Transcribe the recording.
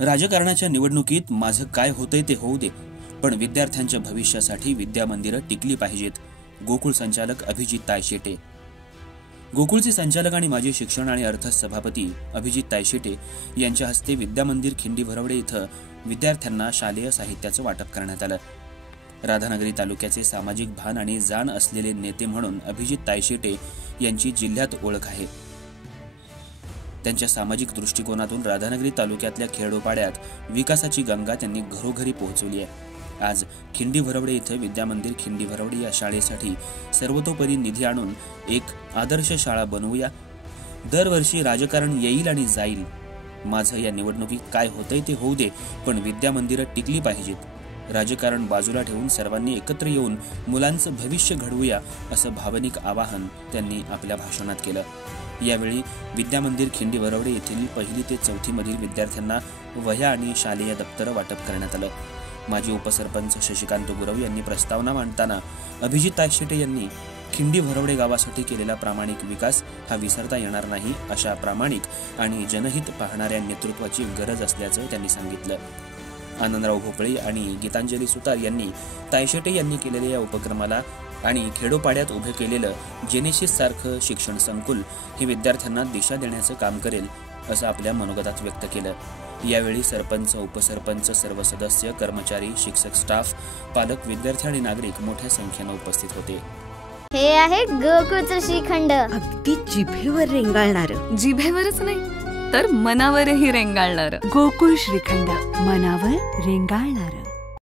राजकारणाच्या निवडणुकीत माझं काय होतंय ते होऊ दे, पण विद्यार्थ्यांच्या भविष्यासाठी विद्यामंदिरं टिकली पाहिजेत. गोकुळ संचालक अभिजित तायशेटे. गोकुळचे संचालक आणि माजी शिक्षण आणि अर्थ सभापती अभिजित तायशेटे यांच्या हस्ते विद्यामंदिर खिंडी भरवडे इथं विद्यार्थ्यांना शालेय साहित्याचं वाटप करण्यात आलं. राधानगरी तालुक्याचे सामाजिक भान आणि जाण असलेले नेते म्हणून अभिजित तायशेटे यांची जिल्ह्यात ओळख आहे. त्यांच्या सामाजिक दृष्टिकोनातून राधानगरी तालुक्यातल्या खेडोपाड्यात विकासाची गंगा त्यांनी घरोघरी पोहोचवली आहे. आज खिंडी भरवडे इथं विद्यामंदिर खिंडी भरवडे या शाळेसाठी सर्वतोपरी निधी आणून एक आदर्श शाळा बनवूया. दरवर्षी राजकारण येईल आणि जाईल, माझं या निवडणुकीत काय होतंय ते होऊ दे, पण विद्यामंदिरं टिकली पाहिजेत. राजकारण बाजूला ठेवून सर्वांनी एकत्र येऊन मुलांचं भविष्य घडवूया, असं भावनिक आवाहन त्यांनी आपल्या भाषणात केलं. यावेळी विद्यामंदिर खिंडी भरवडे येथील 1ली ते 4थी मधील विद्यार्थ्यांना वह्या आणि शालेय दप्तरं वाटप करण्यात आलं. माजी उपसरपंच शशिकांत गुरव यांनी प्रस्तावना मांडताना अभिजित तायशेटे यांनी खिंडी भरवडे गावासाठी केलेला प्रामाणिक विकास हा विसरता येणार नाही, अशा प्रामाणिक आणि जनहित पाहणाऱ्या नेतृत्वाची गरज असल्याचं त्यांनी सांगितलं. आनंदराव भोपळे आणि गीतांजली सुतार यांनी तायशेटे यांनी केलेल्या या उपक्रमाला आणि खेडोपाड्यात उभे केलेलं जेनेसिस सारखं शिक्षण संकुल हे विद्यार्थ्यांना दिशा देण्याचं काम करेल, असं आपल्या मनोगतात व्यक्त केलं. यावेळी सरपंच, उपसरपंच, सर्व सदस्य, कर्मचारी, शिक्षक, स्टाफ, पालक, विद्यार्थी आणि नागरिक मोठ्या संख्येनं उपस्थित होते. हे आहे गोकुळचं श्रीखंड, अगदी जिभेवर रेंगाळणार. जिभेवरच नाही तर मनावरही रेंगाळणार. गोकुळ श्रीखंड, मनावर रेंगाळणार.